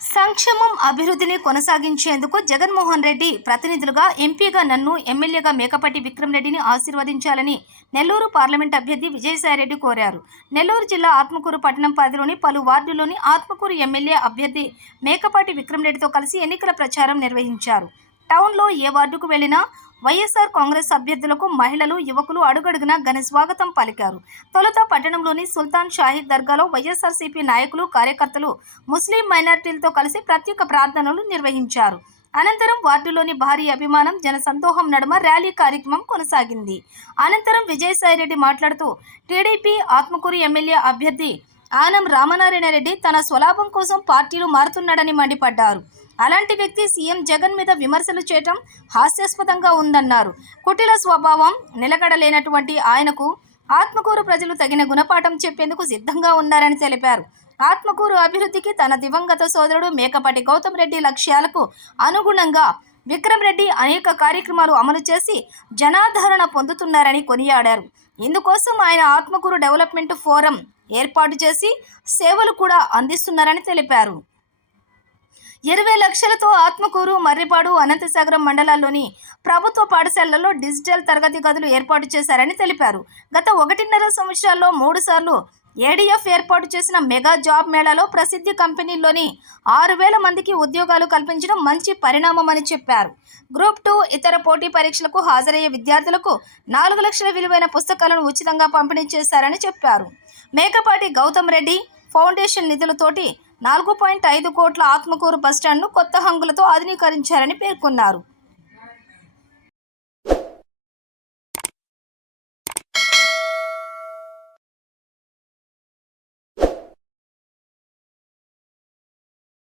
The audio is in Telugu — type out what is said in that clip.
సంక్షేమం అభివృద్ధిని కొనసాగించేందుకు జగన్మోహన్ రెడ్డి ప్రతినిధులుగా ఎంపీగా నన్ను, ఎమ్మెల్యేగా మేకపాటి విక్రమ్ రెడ్డిని ఆశీర్వదించాలని నెల్లూరు పార్లమెంట్ అభ్యర్థి విజయసాయిరెడ్డి కోరారు. నెల్లూరు జిల్లా ఆత్మకూరు పట్టణం పరిధిలోని పలు వార్డుల్లోని ఆత్మకూరు ఎమ్మెల్యే అభ్యర్థి మేకపాటి విక్రమ్ రెడ్డితో కలిసి ఎన్నికల ప్రచారం నిర్వహించారు. టౌన్లో ఏ వార్డుకు వెళ్లినా వైఎస్ఆర్ కాంగ్రెస్ అభ్యర్థులకు మహిళలు, యువకులు అడుగడుగునా ఘన స్వాగతం పలికారు. తొలుత పట్టణంలోని సుల్తాన్ షాహీద్ దర్గాలో వైఎస్ఆర్సీపీ నాయకులు, కార్యకర్తలు ముస్లిం మైనారిటీలతో కలిసి ప్రత్యేక ప్రార్థనలు నిర్వహించారు. అనంతరం వార్డులోని భారీ అభిమానం, జనసందోహం నడుమ ర్యాలీ కార్యక్రమం కొనసాగింది. అనంతరం విజయసాయిరెడ్డి మాట్లాడుతూ టీడీపీ ఆత్మకూరు ఎమ్మెల్యే అభ్యర్థి ఆనం రామనారాయణ రెడ్డి తన స్వలాభం కోసం పార్టీలు మారుతున్నాడని మండిపడ్డారు. అలాంటి వ్యక్తి సీఎం జగన్ మీద విమర్శలు చేయటం హాస్యాస్పదంగా ఉందన్నారు. కుటిల స్వభావం, నిలకడలేనటువంటి ఆయనకు ఆత్మకూరు ప్రజలు తగిన గుణపాఠం చెప్పేందుకు సిద్ధంగా ఉన్నారని తెలిపారు. ఆత్మకూరు అభివృద్ధికి తన దివంగత సోదరుడు మేకపాటి గౌతమ్ రెడ్డి లక్ష్యాలకు అనుగుణంగా విక్రమ్ రెడ్డి అనేక కార్యక్రమాలు అమలు చేసి జనాదరణ పొందుతున్నారని కొనియాడారు. ఇందుకోసం ఆయన ఆత్మకూరు డెవలప్మెంట్ ఫోరం ఏర్పాటు చేసి సేవలు కూడా అందిస్తున్నారని తెలిపారు. 20 లక్షలతో ఆత్మకూరు, మర్రిపాడు, అనంతసాగరం మండలాల్లోని ప్రభుత్వ పాఠశాలల్లో డిజిటల్ తరగతి గదులు ఏర్పాటు చేశారని తెలిపారు. గత 1.5 సంవత్సరాల్లో 3 సార్లు ఏడీఎఫ్ ఏర్పాటు చేసిన మెగా జాబ్ మేళాలో ప్రసిద్ధి కంపెనీల్లోని 6,000 మందికి ఉద్యోగాలు కల్పించడం మంచి పరిణామమని చెప్పారు. గ్రూప్ 2 ఇతర పోటీ పరీక్షలకు హాజరయ్యే విద్యార్థులకు 4 లక్షల విలువైన పుస్తకాలను ఉచితంగా పంపిణీ చేశారని చెప్పారు. మేకపాటి గౌతమ్ రెడ్డి ఫౌండేషన్ నిధులతోటి 4.5 కోట్ల ఆత్మకూరు బస్టాండ్ను కొత్త హంగులతో ఆధునీకరించారని పేర్కొన్నారు.